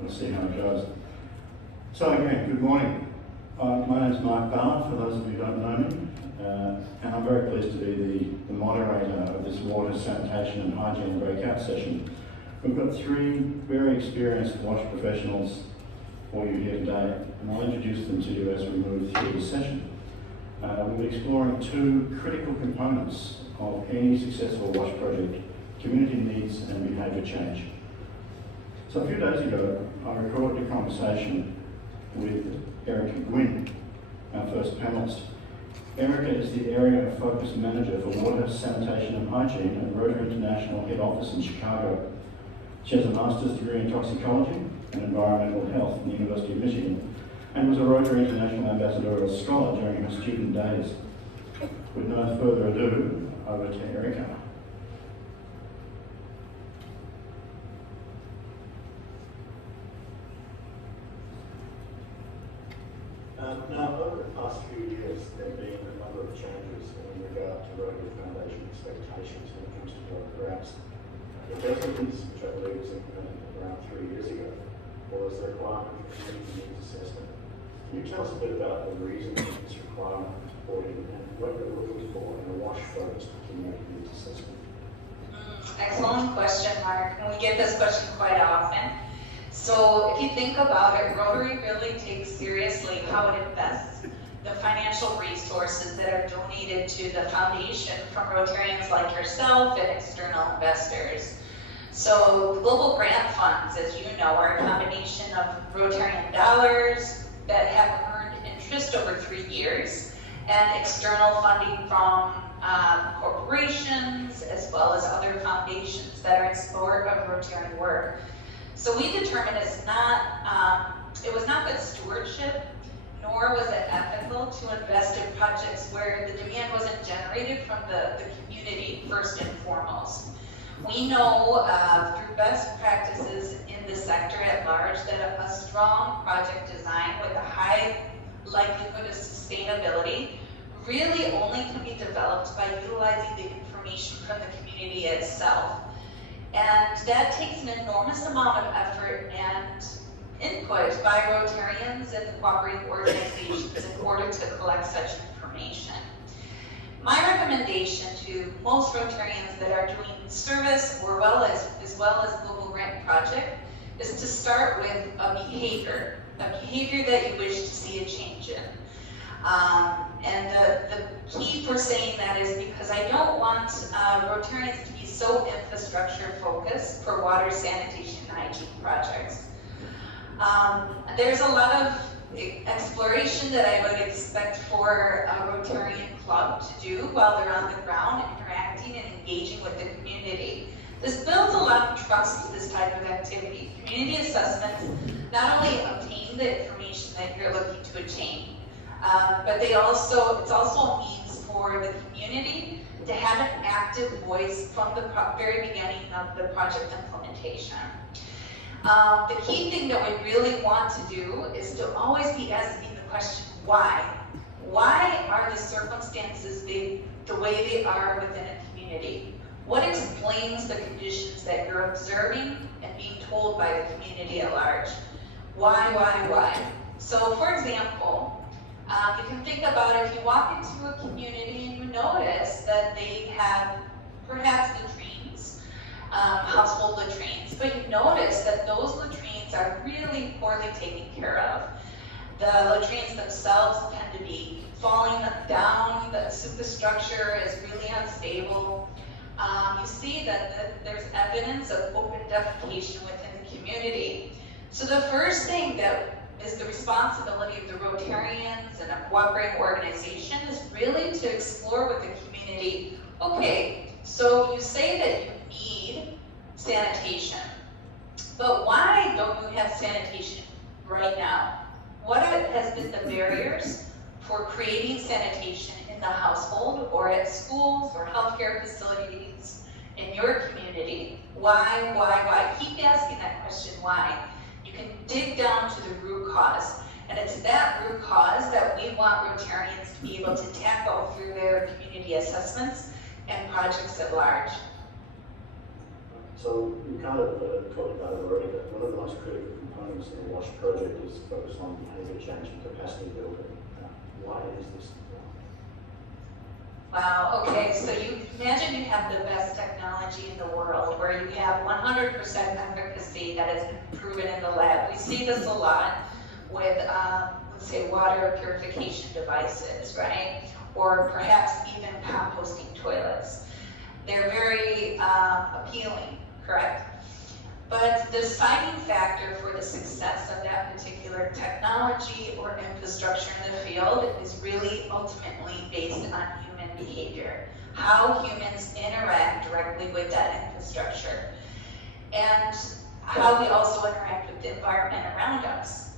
We'll see how it goes. So again, good morning. My name is Mark Barnett, for those of you who don't know me, and I'm very pleased to be the moderator of this Water, Sanitation and Hygiene Breakout Session. We've got three very experienced wash professionals for you here today, and I'll introduce them to you as we move through the session. We'll be exploring two critical components of any successful wash project: community needs and behaviour change. So a few days ago, I recorded a conversation with Erica Gwynn, our first panellist. Erica is the Area of Focus Manager for Water, Sanitation and Hygiene at Rotary International Head Office in Chicago. She has a master's degree in toxicology and environmental health from the University of Michigan, and was a Rotary International Ambassadorial Scholar during her student days. With no further ado, over to Erica. Now, over the past few years, there have been a number of changes in regard to Rotary Foundation expectations when it comes to water grants. The first of these, which I believe was implemented around 3 years ago, was the requirement for community needs assessment. Can you tell us a bit about the reason for this requirement for it and what you're looking for in a wash-focused community needs assessment? Excellent question, Mark. And we get this question quite often. So if you think about it, Rotary really takes seriously how it invests the financial resources that are donated to the foundation from Rotarians like yourself and external investors. So global grant funds, as you know, are a combination of Rotarian dollars that have earned interest over 3 years and external funding from corporations as well as other foundations that are in support of Rotarian work. So we determined it was not good stewardship, nor was it ethical to invest in projects where the demand wasn't generated from the community first and foremost. We know through best practices in the sector at large that a strong project design with a high likelihood of sustainability really only can be developed by utilizing the information from the community itself. And that takes an enormous amount of effort and input by Rotarians and the cooperating organizations in order to collect such information. My recommendation to most Rotarians that are doing service or as well as global grant project is to start with a behavior that you wish to see a change in. And the key for saying that is because I don't want Rotarians to be so infrastructure focused for water, sanitation, and hygiene projects. There's a lot of exploration that I would expect for a Rotarian club to do while they're on the ground, interacting and engaging with the community. This builds a lot of trust to this type of activity. Community assessments not only obtain the information that you're looking to attain, but it's also a means for the community to have an active voice from the very beginning of the project implementation. The key thing that we really want to do is to always be asking the question, why? Why are the circumstances the way they are within a community? What explains the conditions that you're observing and being told by the community at large? Why? So for example, you can think about if you walk into a community and you notice that they have perhaps latrines, household latrines, but you notice that those latrines are really poorly taken care of. The latrines themselves tend to be falling down, the superstructure is really unstable. You see that there's evidence of open defecation within the community. So the first thing that is the responsibility of the Rotarians and a cooperating organization is really to explore with the community, okay, so you say that you need sanitation, but why don't you have sanitation right now? What has been the barriers for creating sanitation in the household or at schools or healthcare facilities in your community? Why? Keep asking that question, why? You can dig down to the root cause, and it's that root cause that we want Rotarians to be able to tackle through their community assessments and projects at large. So you kind of talked about it already, but one of the most critical components in the WASH project is focused on behaviour change and capacity building. Why is this? Wow, okay, so you imagine you have the best technology in the world where you have 100% efficacy that has been proven in the lab. We see this a lot with, let's say, water purification devices, right? Or perhaps even composting toilets. They're very appealing, correct? But the deciding factor for the success of that particular technology or infrastructure in the field is really ultimately based on human behavior, how humans interact directly with that infrastructure, and how we also interact with the environment around us.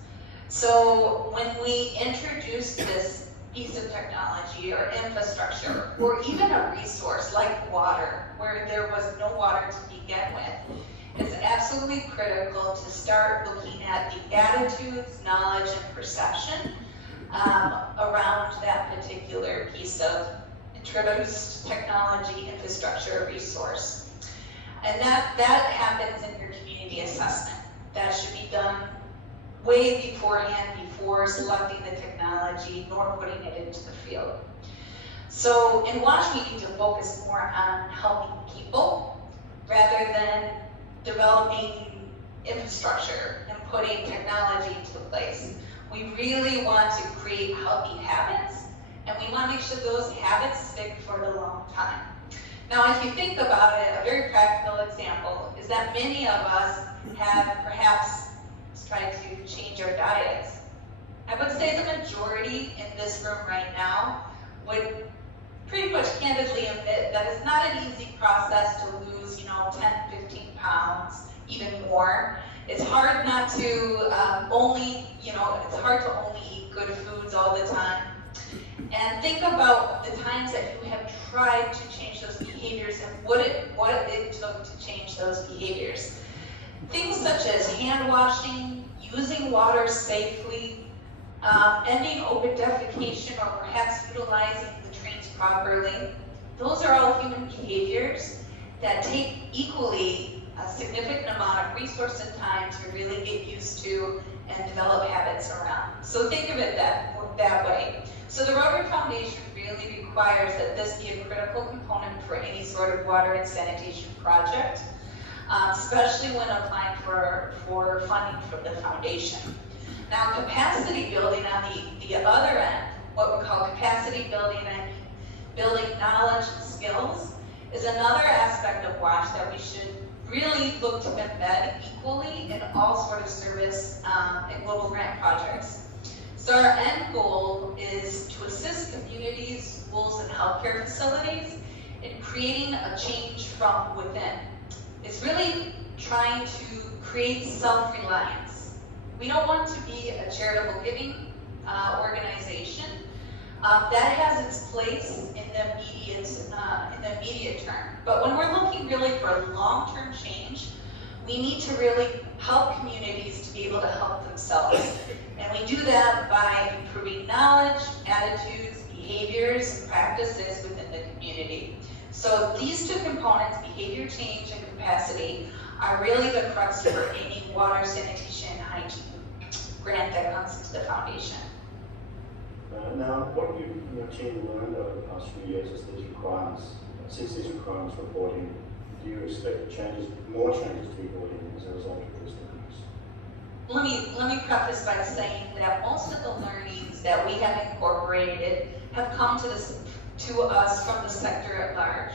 So when we introduce this piece of technology or infrastructure, or even a resource like water, where there was no water to begin with, it's absolutely critical to start looking at the attitudes, knowledge, and perception around that particular piece of introduced technology, infrastructure, resource. And that happens in your community assessment. That should be done way beforehand, before selecting the technology, nor putting it into the field. So in WASH, we need to focus more on helping people rather than developing infrastructure and putting technology into place. We really want to create healthy habits, and we want to make sure those habits stick for the long time. Now, if you think about it, a very practical example is that many of us have perhaps tried to change our diets. I would say the majority in this room right now would pretty much candidly admit that it's not an easy process to lose, 10, 15 pounds, even more. It's hard not to it's hard to only eat good foods all the time. And think about the times that you have tried to change those behaviors and what it took to change those behaviors. Things such as hand washing, using water safely, ending open defecation, or perhaps utilizing latrines properly. Those are all human behaviors that take equally a significant amount of resource and time to really get used to and develop habits around. So think of it that way. So the Rotary Foundation really requires that this be a critical component for any sort of water and sanitation project, especially when applying for funding from the foundation. Now, capacity building on the other end, what we call capacity building and building knowledge and skills, is another aspect of WASH that we should really look to embed equally in all sort of service and global grant projects. So our end goal is to assist communities, schools, and healthcare facilities in creating a change from within. It's really trying to create self-reliance. We don't want to be a charitable giving organization. That has its place in the immediate term. But when we're looking really for long-term change, we need to really help communities to be able to help themselves. And we do that by improving knowledge, attitudes, behaviors, and practices within the community. So these two components, behavior change and capacity, are really the crux for any water, sanitation, and hygiene grant that comes into the foundation. Now, what you and your team learned over the past few years is these requirements. Since these requirements were brought in, do you expect more changes to be brought in as a result of these learnings? Let me preface by saying that most of the learnings that we have incorporated have come to us from the sector at large.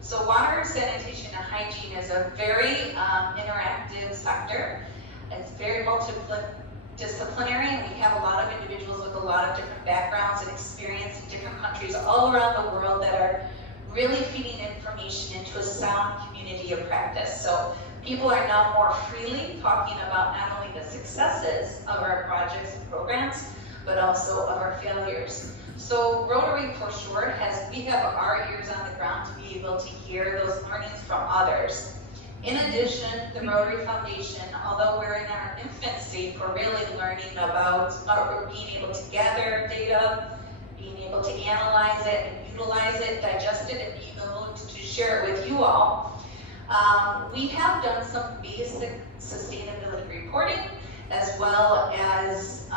So water, sanitation, and hygiene is a very interactive sector. It's very multidisciplinary, and we have a lot of individuals with a lot of different backgrounds and experience in different countries all around the world that are really feeding information into a sound community of practice. So people are now more freely talking about not only the successes of our projects and programs, but also of our failures. So Rotary, for sure, we have our ears on the ground to be able to hear those learnings from others. In addition, the Rotary Foundation, although we're in our infancy for really learning about being able to gather data, being able to analyze it and utilize it, digest it, and being able to share it with you all, We have done some basic sustainability reporting as well as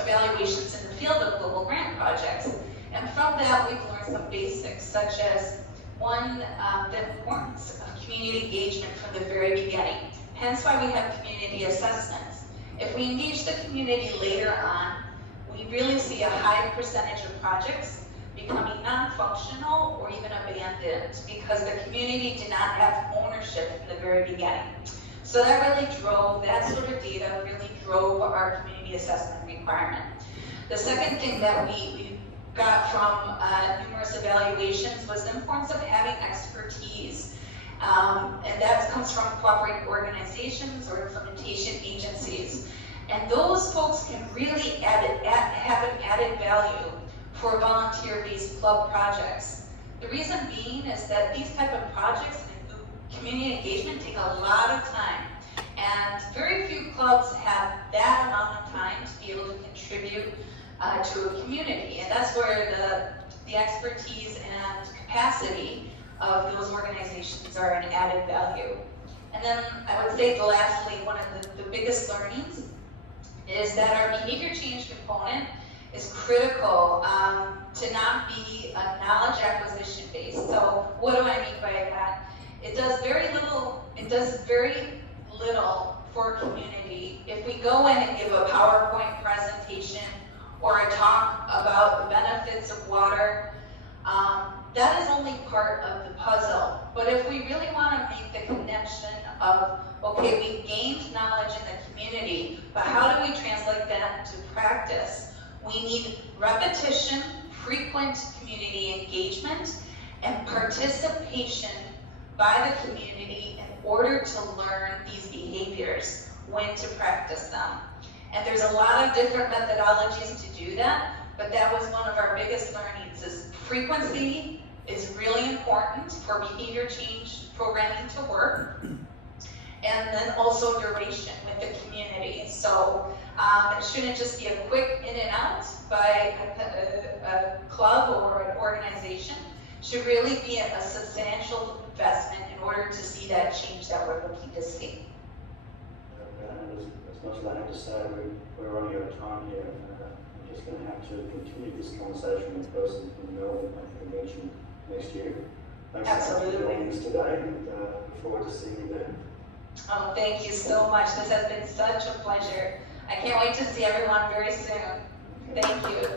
evaluations in the field of global grant projects. And from that, we've learned some basics, such as one, the importance of community engagement from the very beginning. Hence why we have community assessments. If we engage the community later on, we really see a high percentage of projects becoming non-functional or even abandoned because the community did not have ownership from the very beginning. So that really drove, that sort of data really drove our community assessment requirement. The second thing that we got from numerous evaluations was the importance of having expertise. And that comes from cooperating organizations or implementation agencies. And those folks can really have an added value for volunteer-based club projects. The reason being is that these type of projects and community engagement take a lot of time. And very few clubs have that amount of time to be able to contribute to a community. And that's where the expertise and capacity of those organizations are an added value. And then I would say lastly, one of the biggest learnings is that our behavior change component is critical to not be a knowledge acquisition based. So what do I mean by that? It does very little for a community if we go in and give a PowerPoint presentation or a talk about the benefits of water. That is only part of the puzzle. But if we really want to make the connection of, okay, we gained knowledge in the community, but how do we translate that to practice? We need repetition, frequent community engagement, and participation by the community in order to learn these behaviors, when to practice them. And there's a lot of different methodologies to do that, but that was one of our biggest learnings is frequency is really important for behavior change programming to work. And then also duration with the community. So it shouldn't just be a quick in and out by a club or an organization. It should really be a substantial investment in order to see that change that we're looking to see. As much as I have to say, we're running out of time here. I'm just going to have to continue this conversation in person in Melbourne at the convention next year. Thanks Absolutely. for joining us today, and look forward to seeing you then. Oh, thank you so much. This has been such a pleasure. I can't wait to see everyone very soon. Thank you.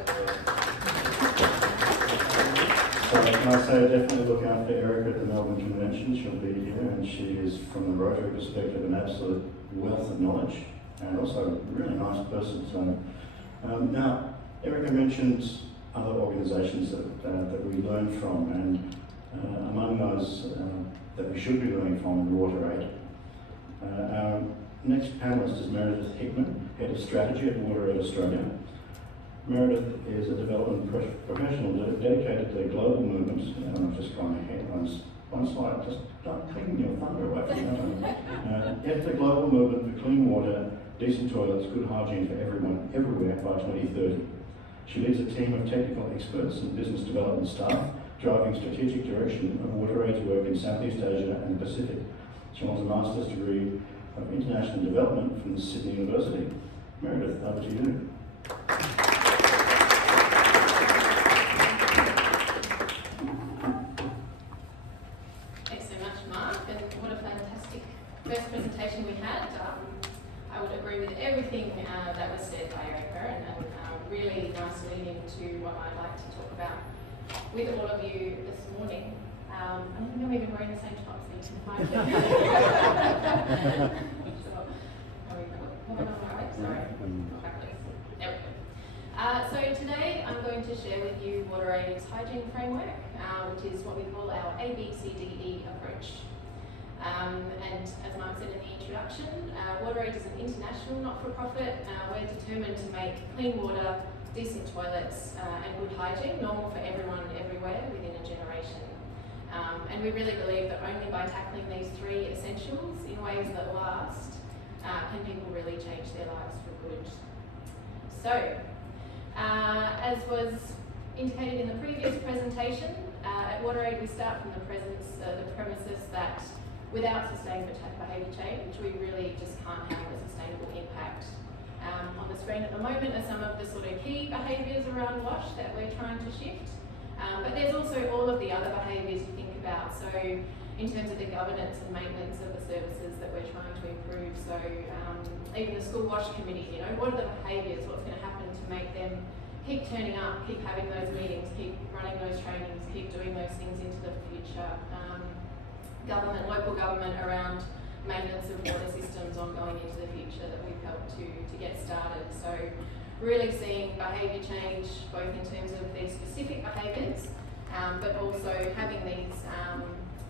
So can I say definitely look out for Erica at the Melbourne Convention. She'll be here and she is, from the Rotary perspective, an absolute wealth of knowledge and also a really nice person. So now, Erica mentioned other organisations that we learn from, and among those that we should be learning from, Rotary. Our next panellist is Meredith Hickman, Head of Strategy at WaterAid Australia. Meredith is a development professional dedicated to the global movement, and I've just gone ahead one slide, just not taking your thunder away from that. Yet the global movement for clean water, decent toilets, good hygiene for everyone, everywhere by 2030. She leads a team of technical experts and business development staff driving strategic direction of WaterAid's work in Southeast Asia and the Pacific. She holds a master's degree of international development from the Sydney University. Meredith, over to you. Thanks so much, Mark, and what a fantastic first presentation we had. I would agree with everything that was said by Erica, and really nice lead into what I'd like to talk about with all of you this morning. I don't think I'm even wearing the same top, so you can find it. So, there we go. Am I on my way? Sorry. There we go. So today I'm going to share with you WaterAid's hygiene framework, which is what we call our ABCDE approach. And as Mark said in the introduction, WaterAid is an international not-for-profit. We're determined to make clean water, decent toilets, and good hygiene normal for everyone, everywhere, within a generation. And we really believe that only by tackling these three essentials in ways that last, can people really change their lives for good. So, as was indicated in the previous presentation, At WaterAid, we start from the premises that without sustained behaviour change, we really just can't have a sustainable impact. On the screen at the moment are some of the sort of key behaviours around WASH that we're trying to shift. But there's also all of the other behaviours you think about. So in terms of the governance and maintenance of the services that we're trying to improve. So even the school WASH committees, you know, what are the behaviours, what's going to happen to make them keep turning up, keep having those meetings, keep running those trainings, keep doing those things into the future. Government, local government around maintenance of water systems ongoing into the future that we've helped to get started. So really seeing behaviour change both in terms of these specific behaviours, but also having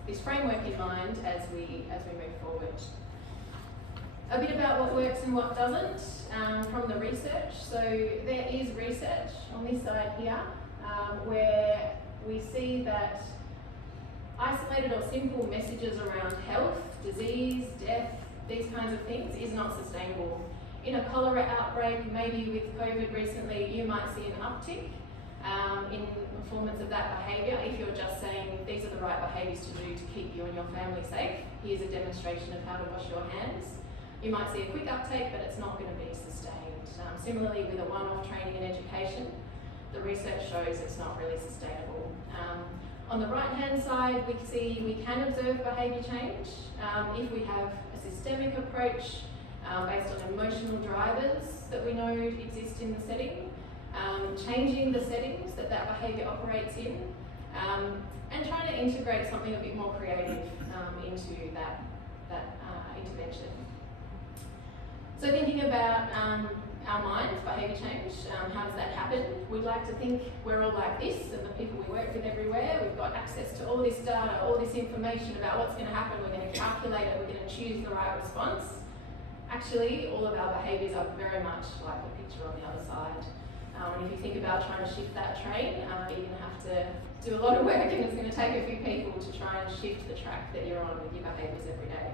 this framework in mind as we move forward. A bit about what works and what doesn't from the research. So there is research on this side here where we see that isolated or simple messages around health, disease, death, these kinds of things is not sustainable. In a cholera outbreak, maybe with COVID recently, you might see an uptick in performance of that behaviour if you're just saying these are the right behaviours to do to keep you and your family safe. Here's a demonstration of how to wash your hands. You might see a quick uptake, but it's not going to be sustained. Similarly, with a one-off training and education, the research shows it's not really sustainable. On the right-hand side, we can observe behaviour change if we have a systemic approach based on emotional drivers that we know exist in the setting, changing the settings that behaviour operates in, and trying to integrate something a bit more creative into that intervention. So thinking about our minds, behaviour change, how does that happen? We'd like to think we're all like this, and the people we work with everywhere, we've got access to all this data, all this information about what's going to happen, we're going to calculate it, we're going to choose the right response. Actually, all of our behaviours are very much like the picture on the other side. And if you think about trying to shift that train, you're going to have to do a lot of work, and it's going to take a few people to try and shift the track that you're on with your behaviours every day.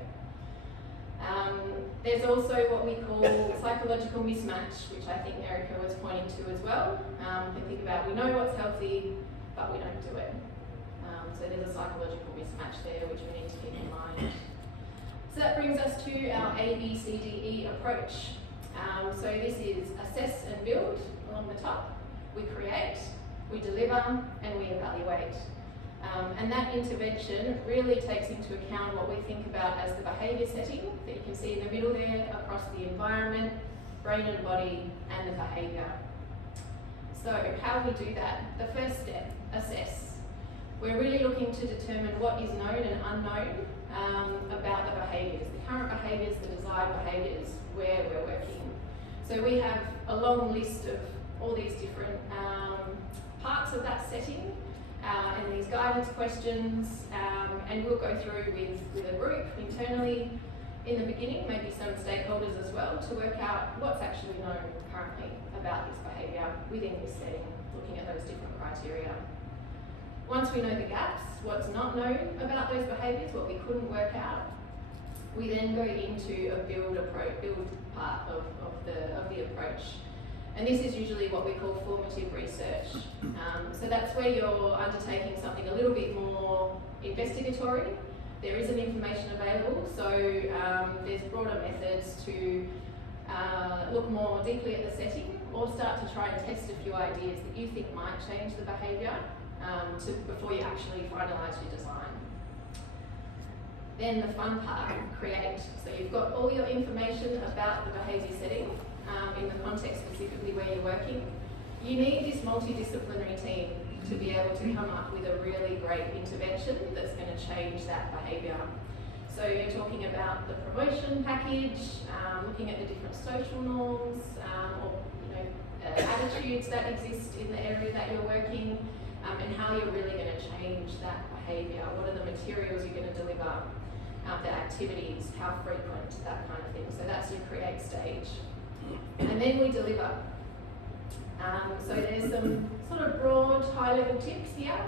There's also what we call psychological mismatch, which I think Erica was pointing to as well. We think about, we know what's healthy, but we don't do it. So there's a psychological mismatch there, which we need to keep in mind. So that brings us to our ABCDE approach. So this is assess and build along the top. We create, we deliver, and we evaluate. And that intervention really takes into account what we think about as the behaviour setting that you can see in the middle there, across the environment, brain and body, and the behaviour. So how we do that? The first step, assess. We're really looking to determine what is known and unknown about the behaviours, the current behaviours, the desired behaviours, where we're working. So we have a long list of all these different parts of that setting, and these guidance questions, and we'll go through with a group internally in the beginning, maybe some stakeholders as well, to work out what's actually known currently about this behaviour within this setting, looking at those different criteria. Once we know the gaps, what's not known about those behaviours, what we couldn't work out, we then go into a build part of the approach. And this is usually what we call formative research. So that's where you're undertaking something a little bit more investigatory. There isn't information available, so there's broader methods to look more deeply at the setting, or start to try and test a few ideas that you think might change the behaviour before you actually finalise your design. Then the fun part, create. So you've got all your information about the behaviour setting, in the context specifically where you're working. You need this multidisciplinary team to be able to come up with a really great intervention that's going to change that behaviour. So you're talking about the promotion package, looking at the different social norms, or attitudes that exist in the area that you're working, and how you're really going to change that behaviour. What are the materials you're going to deliver, the activities, how frequent, that kind of thing. So that's your create stage. And then we deliver. So there's some sort of broad, high-level tips here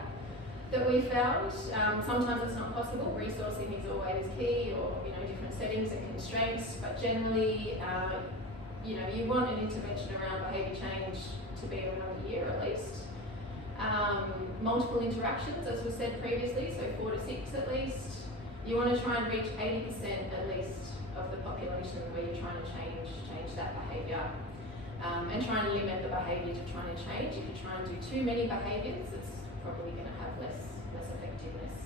that we found. Sometimes it's not possible. Resourcing is always key, or different settings and constraints. But generally, you want an intervention around behaviour change to be around a year at least. multiple interactions, as was said previously, so 4 to 6 at least. You want to try and reach 80% at least of the population where you're trying to change that behaviour. And try and limit the behaviour to trying to change. If you try and do too many behaviours, it's probably going to have less effectiveness.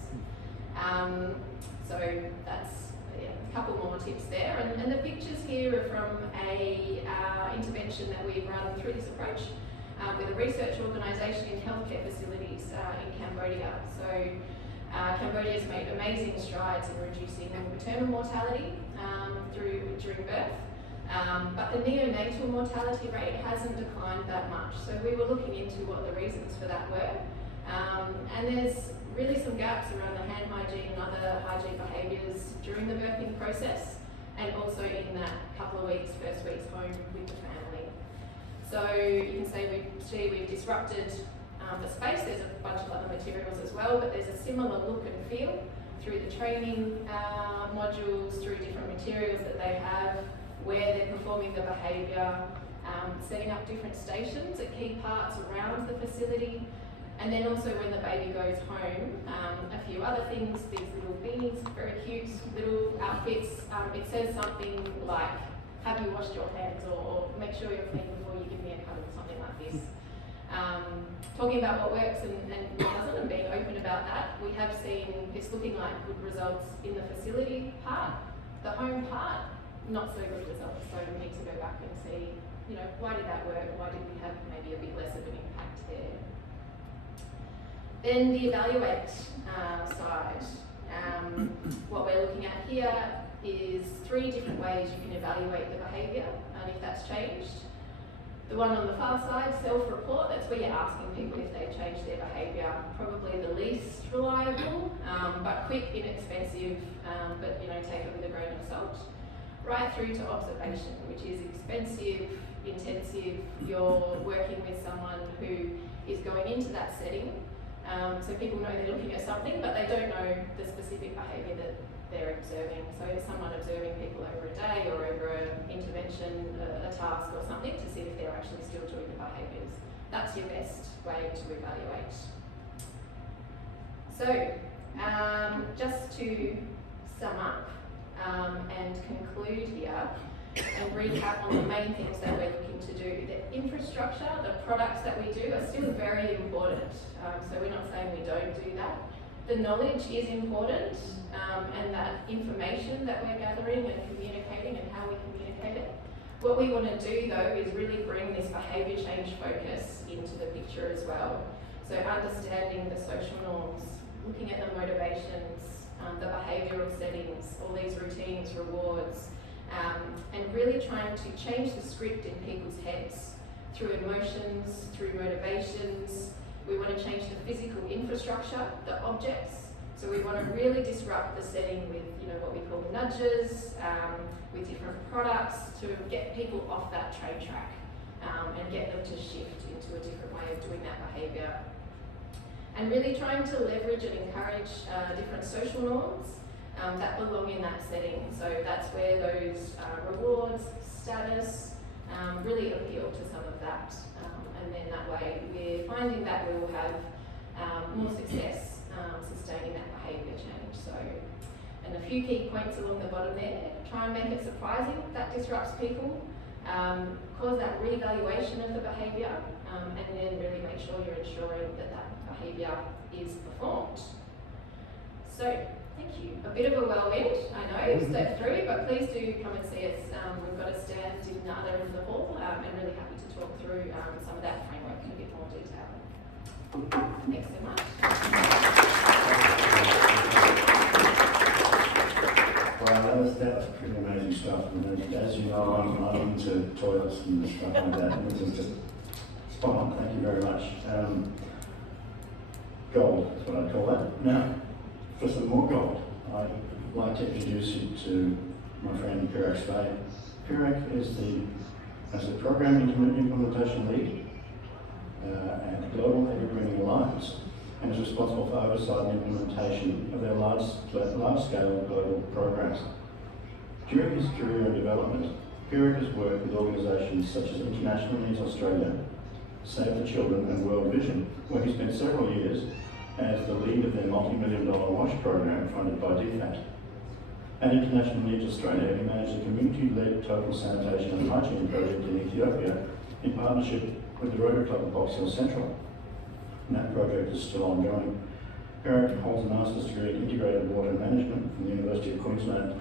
So that's a couple more tips there. And the pictures here are from a intervention that we've run through this approach with a research organisation in healthcare facilities in Cambodia. So Cambodia has made amazing strides in reducing maternal mortality during birth. But the neonatal mortality rate hasn't declined that much. So we were looking into what the reasons for that were. And there's really some gaps around the hand hygiene and other hygiene behaviours during the birthing process, and also in that couple of weeks, first weeks home with the family. So you can see we've disrupted the space. There's a bunch of other materials as well, but there's a similar look and feel through the training modules, through different materials that they have, where they're performing the behaviour, setting up different stations at key parts around the facility, and then also when the baby goes home, a few other things, these little beanies, very cute little outfits. It says something like, have you washed your hands, or make sure you're clean before you give me a cuddle, something like this. Talking about what works and what doesn't, and being open about that, we have seen it's looking like good results in the facility part. The home part, not so good results, so we need to go back and see, why did that work? Why did we have maybe a bit less of an impact there? Then the evaluate side. What we're looking at here is 3 different ways you can evaluate the behaviour and if that's changed. The one on the far side, self-report, that's where you're asking people if they've changed their behaviour. Probably the least reliable, but quick, inexpensive, but take it with a grain of salt. Right through to observation, which is expensive, intensive. You're working with someone who is going into that setting. So people know they're looking at something, but they don't know the specific behaviour that they're observing. So is someone observing people over a day or over an intervention, a task or something, to see if they're actually still doing the behaviours. That's your best way to evaluate. So just to sum up and conclude here and recap on the main things that we're looking to do. The infrastructure, the products that we do are still very important. So we're not saying we don't do that. The knowledge is important, and that information that we're gathering and communicating and how we communicate it. What we want to do though is really bring this behaviour change focus into the picture as well. So understanding the social norms, looking at the motivations, the behavioural settings, all these routines, rewards, and really trying to change the script in people's heads through emotions, through motivations. We want to change the physical infrastructure, the objects. So we want to really disrupt the setting with, what we call nudges, with different products to get people off that train track and get them to shift into a different way of doing that behaviour. And really trying to leverage and encourage different social norms that belong in that setting. So that's where those rewards, status, really appeal to some of that. And then that way we're finding that we will have more success sustaining that behaviour change. So, and a few key points along the bottom there. Try and make it surprising that disrupts people. Cause that re-evaluation of the behaviour, and then really make sure you're ensuring that that behaviour is performed. So, thank you. A bit of a whirlwind, I know, step through, but please do come and see us. We've got a stand in the other end of the hall, and really happy to talk through some of that framework in a bit more detail. Thanks so much. Well, that was pretty amazing stuff. And as you know, I'm into toilets and stuff like that, and this is just spot on. Thank you very much. Gold is what I call that. Now, for some more gold, I'd like to introduce you to my friend Pirak Spade. Pirak is the Program Implementation Lead at Global Evergreening Alliance, and is responsible for oversight and implementation of their large-scale global programs. During his career and development, Pirak has worked with organisations such as International Needs Australia, Save the Children and World Vision, where he spent several years as the lead of their multi-million-dollar WASH program funded by DFAT. At International Needs Australia, he managed a community-led total sanitation and hygiene project in Ethiopia in partnership with the Rotary Club of Box Hill Central. And that project is still ongoing. Eric holds a master's degree in integrated water management from the University of Queensland.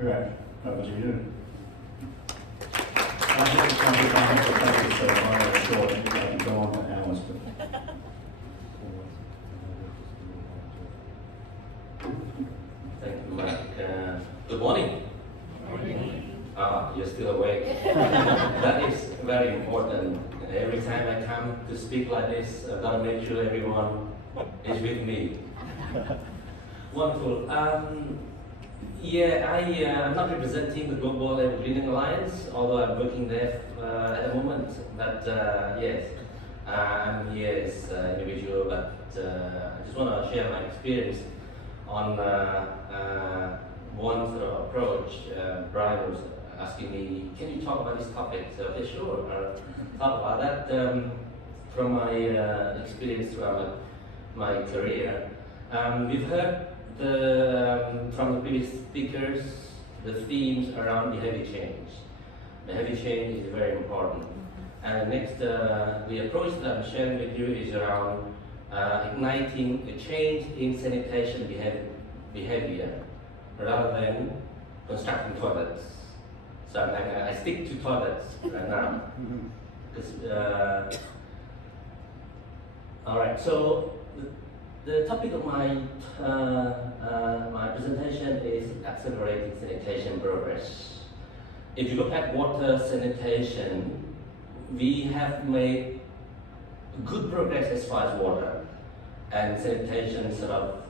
Eric, over to you. I think it's time to take this so short, I can go on for hours. Thank you, Mike. Good morning. You're still awake. That is very important. Every time I come to speak like this, I've got to make sure everyone is with me. Wonderful. I'm not representing the Global Greening Alliance, although I'm working there at the moment. But yes, I'm here as an individual, but I just want to share my experience on one sort of approach. Brian was asking me, can you talk about this topic? So, okay, sure, I'll talk about that from my experience throughout my career. We've heard from the previous speakers the themes around behavior change. Behavior change is very important. And next, the approach that I'm sharing with you is around igniting a change in sanitation behavior rather than constructing toilets. So I stick to toilets right now. All right, so the topic of my my presentation is accelerating sanitation progress. If you look at water sanitation, we have made good progress as far as water, and sanitation sort of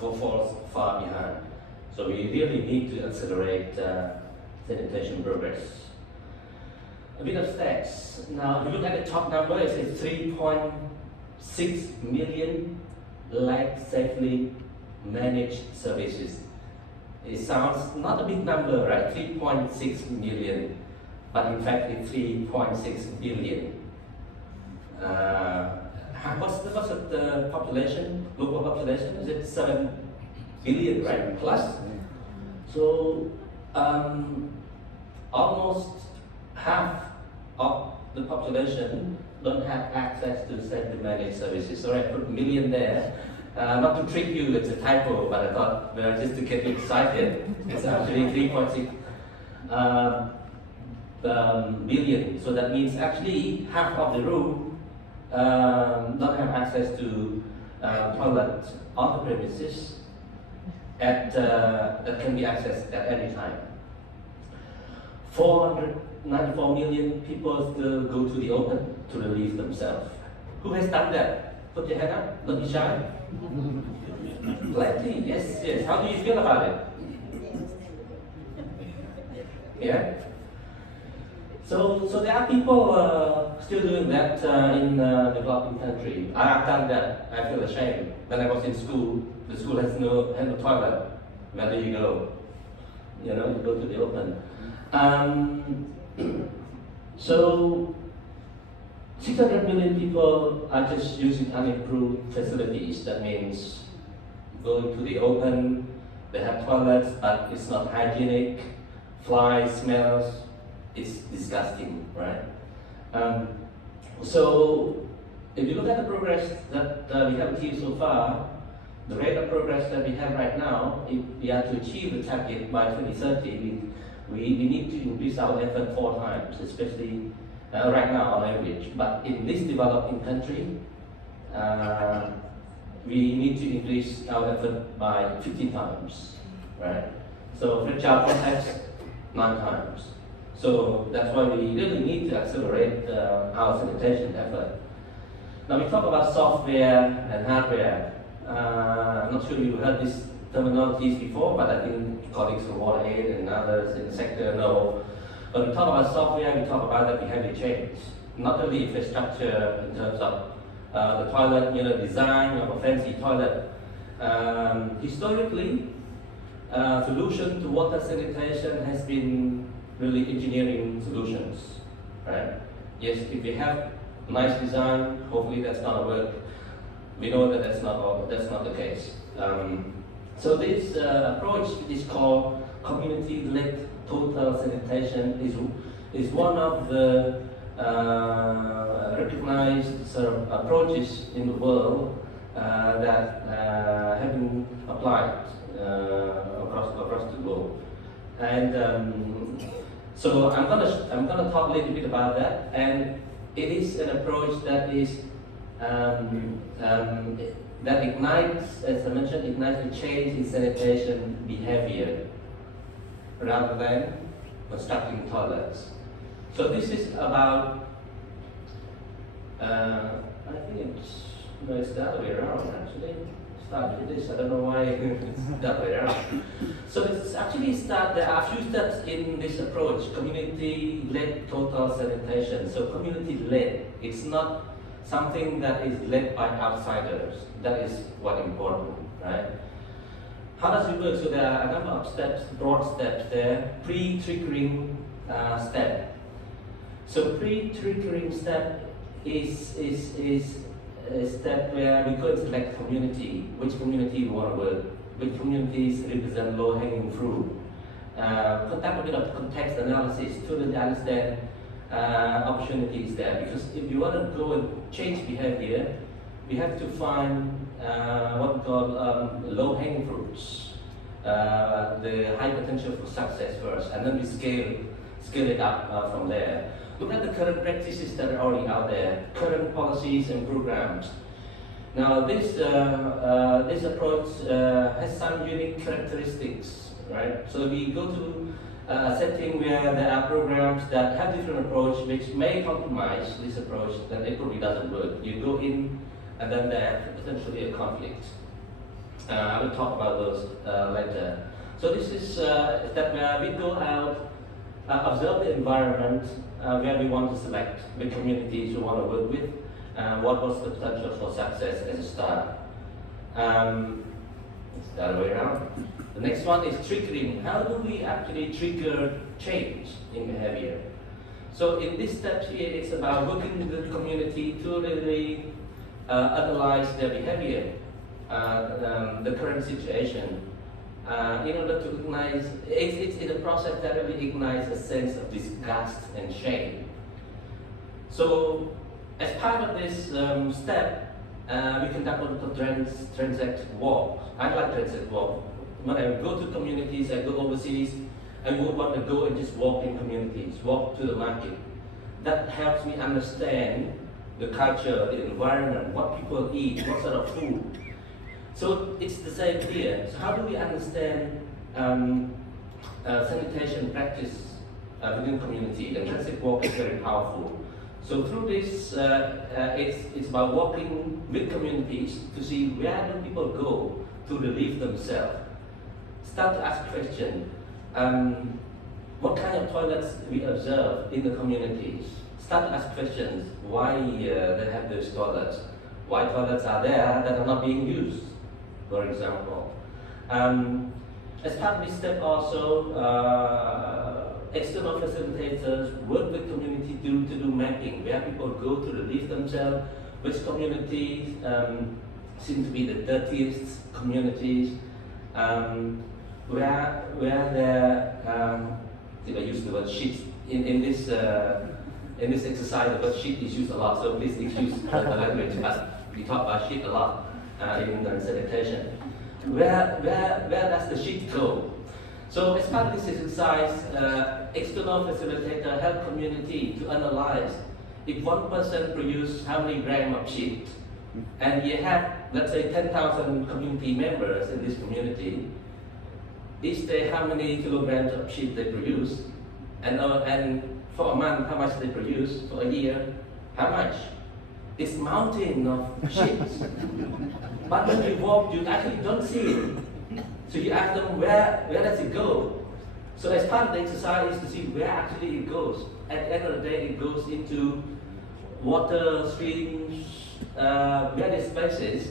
falls far behind. So we really need to accelerate sanitation progress. A bit of stats. Now, if you look at the top number, it says 3.6 million lack safely managed services. It sounds not a big number, right? 3.6 million, but in fact it's 3.6 billion. What's the population, global population? Is it 7 billion, right? Plus. So almost half of the population don't have access to safely managed services. So I put million there. Not to trick you, it's a typo, but I thought, well, just to get you excited, it's actually 3.6 billion. So that means actually half of the room don't have access to toilet on the premises that can be accessed at any time. 494 million people still go to the open to relieve themselves. Who has done that? Put your hand up, don't be shy. Plenty, yes. How do you feel about it? Yeah? So there are people still doing that in developing country. I've done that. I feel ashamed. When I was in school, the school has no toilet. Where do you go? You go to the open. So 600 million people are just using unimproved facilities. That means going to the open, they have toilets, but it's not hygienic, flies, smells, it's disgusting, right? So if you look at the progress that we have achieved so far, the rate of progress that we have right now, if we are to achieve the target by 2030, we need to increase our effort 4 times, especially right now on average. But in this developing country, we need to increase our effort by 50 times, right? So fragile context, 9 times. So that's why we really need to accelerate our sanitation effort. Now we talk about software and hardware. I'm not sure you heard these terminologies before, but I think colleagues from WaterAid and others in the sector know. When we talk about software, we talk about the behavior change. Not only infrastructure in terms of the toilet, design of a fancy toilet. Historically, solution to water sanitation has been really engineering solutions, right? Yes, if you have nice design, hopefully that's gonna work. We know that that's not the case. So this approach is called community-led total sanitation. Is one of the recognized sort of approaches in the world that have been applied across the globe. And so I'm gonna talk a little bit about that. And it is an approach that is that ignites, as I mentioned, ignites a change in sanitation behavior rather than constructing toilets. So this is about, I think it's the other way around actually. Start with this, I don't know why it's the other way around. So it's actually there are a few steps in this approach, community-led total sanitation. So community-led, it's not something that is led by outsiders. That is what's important, right? How does it work? So there are a number of steps, broad steps there. Pre-triggering step. So pre-triggering step is a step where we go to select community, which community we want to work, which communities represent low-hanging fruit. Conduct a bit of context analysis to really understand opportunities there, because if you want to go and change behavior, we have to find what we call low-hanging fruits, the high potential for success first, and then we scale it up from there. Look at the current practices that are already out there, current policies and programs. Now this approach has some unique characteristics, right? So we go to a setting where there are programs that have different approach which may compromise this approach, then it probably doesn't work. You go in and then there's potentially a conflict. I will talk about those later. So this is that where we go out, observe the environment where we want to select the communities we want to work with, what was the potential for success as a start. It's the other way around. The next one is triggering. How do we actually trigger change in behavior? So in this step here, it's about working with the community to really analyze their behavior, the current situation, in order to recognize, it's in a process that really ignites a sense of disgust and shame. So as part of this step, we conduct what we call transact walk. I like transact walk. When I go to communities, I go overseas, I would want to go and just walk in communities, walk to the market. That helps me understand the culture, the environment, what people eat, what sort of food. So it's the same here. So how do we understand sanitation practice within community? The transit walk is very powerful. So through this, it's about walking with communities to see where do people go to relieve themselves. Start to ask questions. What kind of toilets we observe in the communities? Start to ask questions. Why they have those toilets? Why toilets are there that are not being used, for example. As part of this step also, external facilitators work with community to do mapping, where people go to relieve themselves, which communities seem to be the dirtiest communities, where there, I use the word shit in this exercise. The word shit is used a lot, so please excuse the language, as we talk about shit a lot in the sanitation. Where does the shit go? So as part of this exercise, external facilitator help community to analyze if one person produces how many grams of shit, and you have, let's say, 10,000 community members in this community. Each day, how many kilograms of shit they produce, and for a month, how much they produce, for a year, how much? It's mountain of shit. But when you walk, you actually don't see it. So you ask them, where does it go? So as part of the exercise is to see where actually it goes. At the end of the day, it goes into water, streams, various places.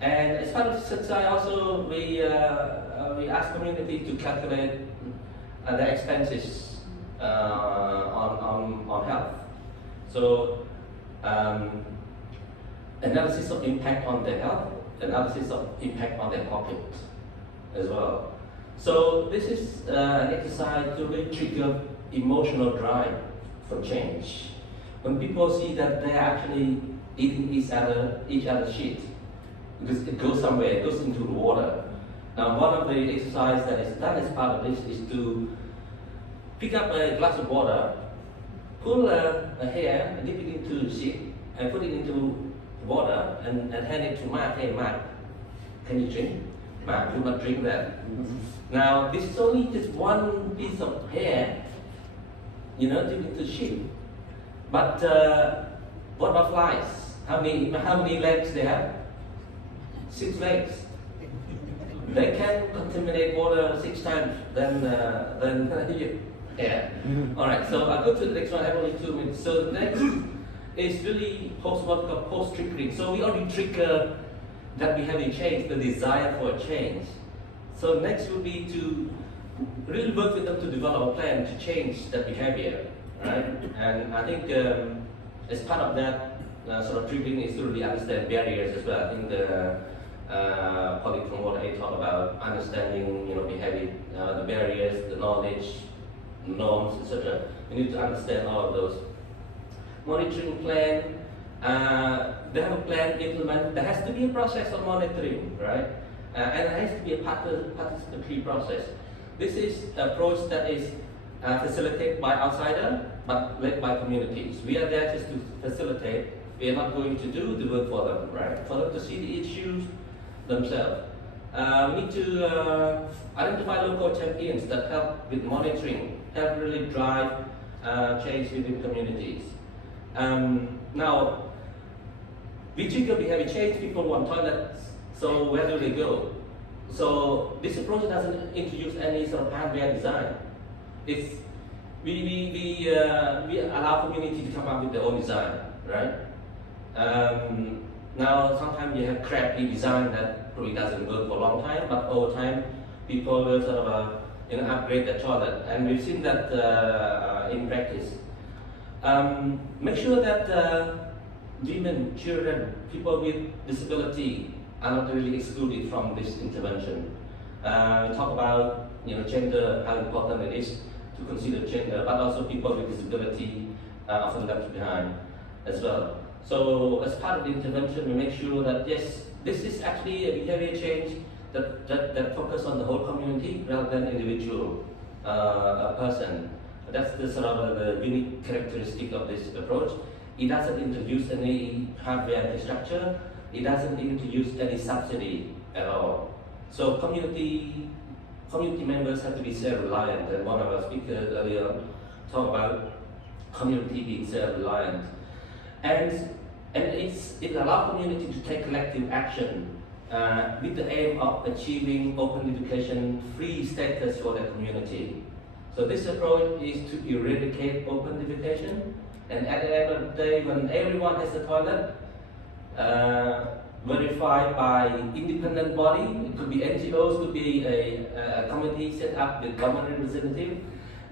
And as part of this exercise also, we ask community to calculate their expenses on health. So analysis of impact on their health, analysis of impact on their pocket as well. So this is an exercise to really trigger emotional drive for change. When people see that they're actually eating each other's shit, because it goes somewhere, it goes into the water. Now one of the exercises that is done as part of this is to pick up a glass of water, pull a hair, dip it into shit, and put it into water, and hand it to Mark. Hey Mark, can you drink? Mark, do not drink that. Now this is only just one piece of hair, dip into shit. But what about flies? How many legs they have? 6 legs. They can contaminate water 6 times than you. Yeah. All right. So I'll go to the next one. I have only 2 minutes. So the next is really what's called post-triggering. So we already trigger that behavior change, the desire for a change. So next would be to really work with them to develop a plan to change that behavior, right? And I think as part of that sort of triggering is to really understand barriers as well. I think the colleague from Rotary talked about understanding, behavior, the barriers, the knowledge, norms, etc. We need to understand all of those. Monitoring plan. They have a plan implemented. There has to be a process of monitoring, right? And there has to be a participatory process. This is an approach that is facilitated by outsiders, but led by communities. We are there just to facilitate. We are not going to do the work for them, right? For them to see the issues themselves. We need to identify local champions that help with monitoring, help really drive change within communities. Now, we trigger behavior change, people want toilets, so where do they go? So this approach doesn't introduce any sort of hardware design. We allow community to come up with their own design, right? Now sometimes you have crappy design that probably doesn't work for a long time, but over time people will sort of upgrade the toilet, and we've seen that in practice. Make sure that women, children, people with disability are not really excluded from this intervention. We talk about gender, how important it is to consider gender, but also people with disability often left behind as well. So as part of the intervention, we make sure that yes, this is actually a behavior change that focus on the whole community rather than individual person. That's the sort of the unique characteristic of this approach. It doesn't introduce any hardware infrastructure. It doesn't introduce any subsidy at all. So community members have to be self-reliant, and one of our speakers earlier talked about community being self-reliant. And it allows community to take collective action with the aim of achieving open education free status for the community. So this approach is to eradicate open defecation, and at the end of the day, when everyone has a toilet, verified by independent body, it could be NGOs, could be a committee set up with government representative,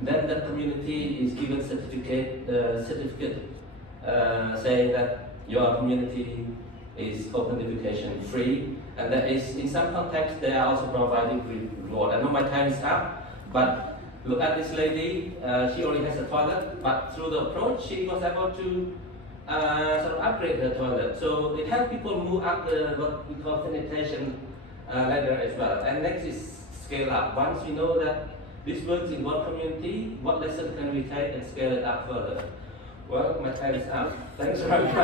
then the community is given certificate saying that your community is open defecation free, and that is in some contexts they are also providing reward. I know my time is up, but look at this lady, she already has a toilet, but through the approach she was able to sort of upgrade her toilet. So it helps people move up the what we call sanitation ladder as well. And next is scale up. Once we know that this works in one community, what lesson can we take and scale it up further? Well, my time is up. Thanks very much.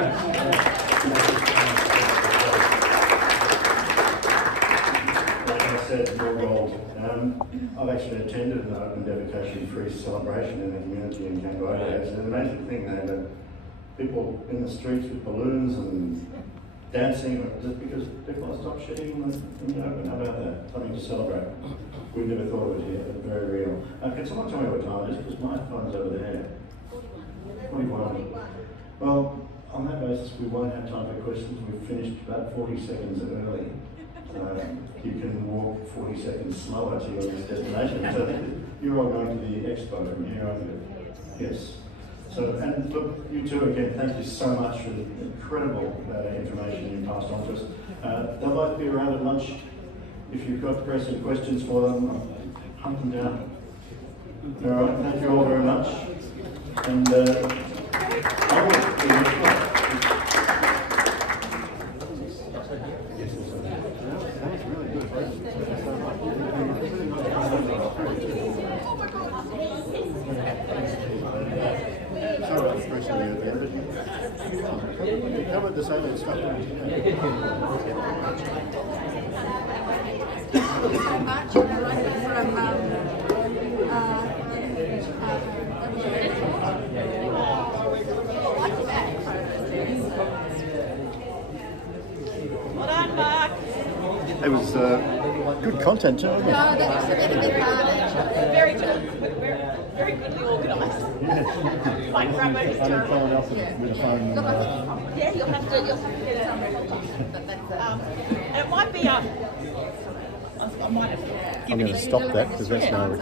Like I said, your role. I've actually attended an open defecation-free celebration in the community in Cambodia. It's an amazing thing. They have people in the streets with balloons and dancing just because people are stop shitting in the open. How about that? Something to celebrate. We've never thought of it here. It's very real. Can someone tell me what time it is? Because my phone's over there. 41. Well, on that basis, we won't have time for questions. We've finished about 40 seconds early. You can walk 40 seconds slower to your next destination. So I think you're all going to the expo from here, aren't you? Yes. So, and look, you two again, thank you so much for the incredible information you passed on to us. They'll both be around at lunch. If you've got pressing questions for them, hunt them down. All right, thank you all very much. And covered the same stuff. Well done, Mark. It was good content too. Wasn't it? No, that was a bit hard. Very good. Very goodly organised. Like Rambo is terrible. Followed up with a phone. Yeah, you'll have to get it on. It might be I might have I'm going to stop that because that's now